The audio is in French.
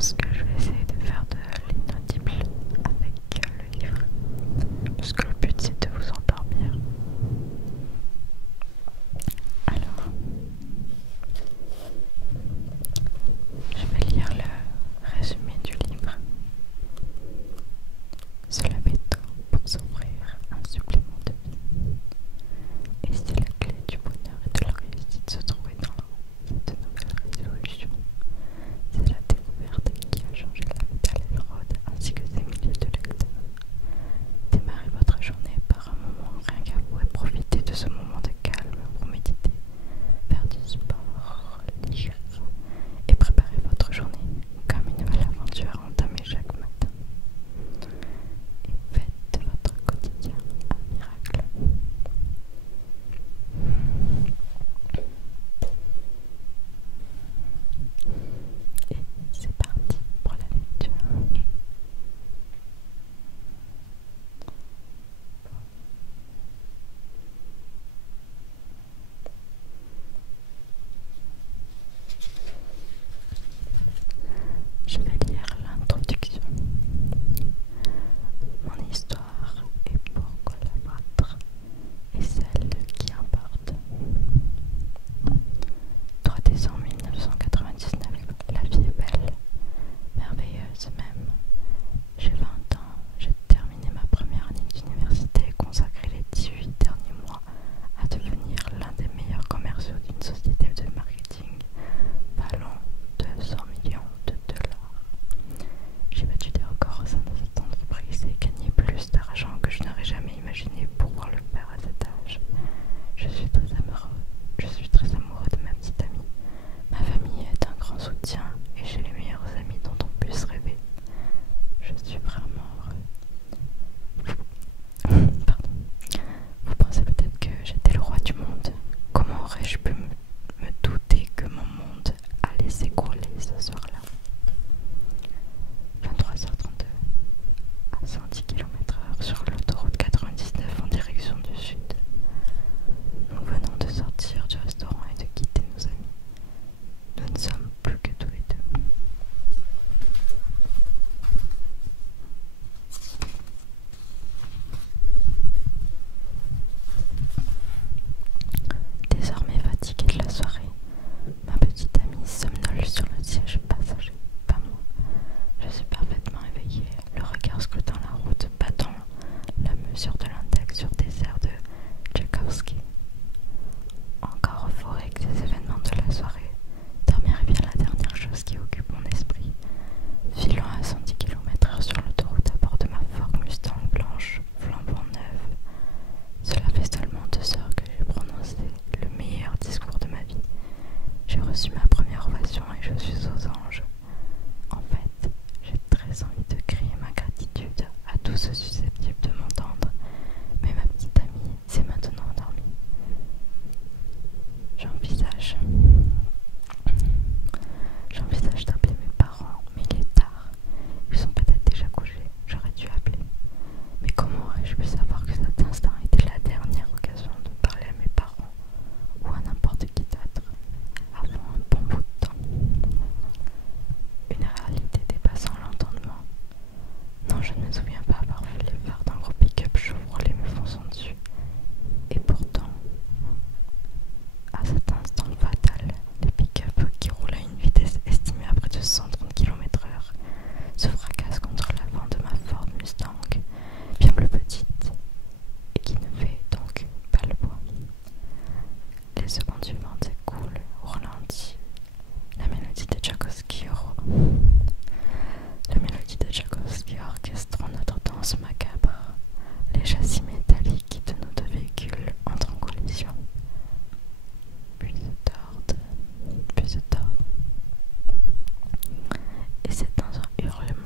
pense que je vais essayer de faire de l'inaudible avec le livre, parce que le but c'est de vous endormir. Alors, je vais lire le résumé du livre. Se lever tôt pour s'offrir un supplément de vie. Et si la clé du bonheur et de la réussite se trouvait dans cette nouvelle résolution, c'est la découverte qui a changé la vie d'Alelrod ainsi que ses milliers de lecteurs. Démarrez votre journée par un moment rien qu'à vous et profitez de ce moment de calme pour méditer, faire du sport, lire et préparez votre journée comme une nouvelle aventure à entamer chaque matin. Et faites de votre quotidien un miracle. Et c'est parti pour la lecture. Je vais lire l'introduction. Mon histoire est pourquoi la vôtre est celle qui importe. 3 décembre 1999. La vie est belle, merveilleuse même. J'ai 20 ans, j'ai terminé ma première année d'université et consacré les 18 derniers mois à devenir l'un des meilleurs commerciaux d'une société de marketing valant 200 millions de dollars. J'ai battu des records au sein de cette entreprise et gagné plus d'argent que je n'aurais jamais imaginé pouvoir le faire à cet âge. Je suis très amoureux de ma petite amie. Ma famille est un grand soutien et j'ai les meilleurs amis dont on puisse rêver. Je suis vraiment heureux. Pardon. Vous pensez peut-être que j'étais le roi du monde. Comment aurais-je pu me douter que mon monde allait s'écrouler ce soir-là? 23h32, à 110 km/h sur l'autoroute 99 en direction du sud. Nous venons de sortir du restaurant et de quitter nos amis. Nous ne sommes plus que tous les deux. Désormais fatiguée de la soirée, ma petite amie somnole sur le siège passager, pas moi. Je suis parfaitement éveillée, le regard scrutant la route, battant la mesure de l'index sur des airs de Tchaïkovski. Encore euphorique avec ces événements de la soirée, dormir est bien la dernière chose qui occupe mon esprit. Filant à 110 km/h sur l'autoroute à bord de ma Ford Mustang blanche, flambant neuve. Cela fait seulement 2 heures que j'ai prononcé le meilleur discours de ma vie. J'ai reçu ma première ovation et je suis aux anges. En fait, j'ai très envie de crier ma gratitude à tous ceux susceptibles de m'entendre, mais ma petite amie s'est maintenant endormie. J'envisage d'appeler mes parents, mais il est tard. Ils sont peut-être déjà couchés, j'aurais dû appeler. Mais comment aurais-je pu savoir que cet instant était la dernière occasion de parler à mes parents ou à n'importe qui d'autre avant un bon bout de temps? Une réalité dépassant l'entendement. Non, je ne me souviens pas avoir vu les phares d'un gros pick-up Chevrolet me fonçant dessus. Et pourtant, à cet instant fatal, les pick-up qui roulent à une vitesse estimée à près de 130 km/h se fracassent contre l'avant de ma Ford Mustang, bien plus petite, et qui ne fait donc pas le poids. Les secondes suivantes s'écoulent au ralenti. La mélodie de Tchaïkovski orchestre notre danse macabre. Les châssis métalliques de nos 2 véhicules entrent en collision. Puis se tordent. Et c'est dans un hurlement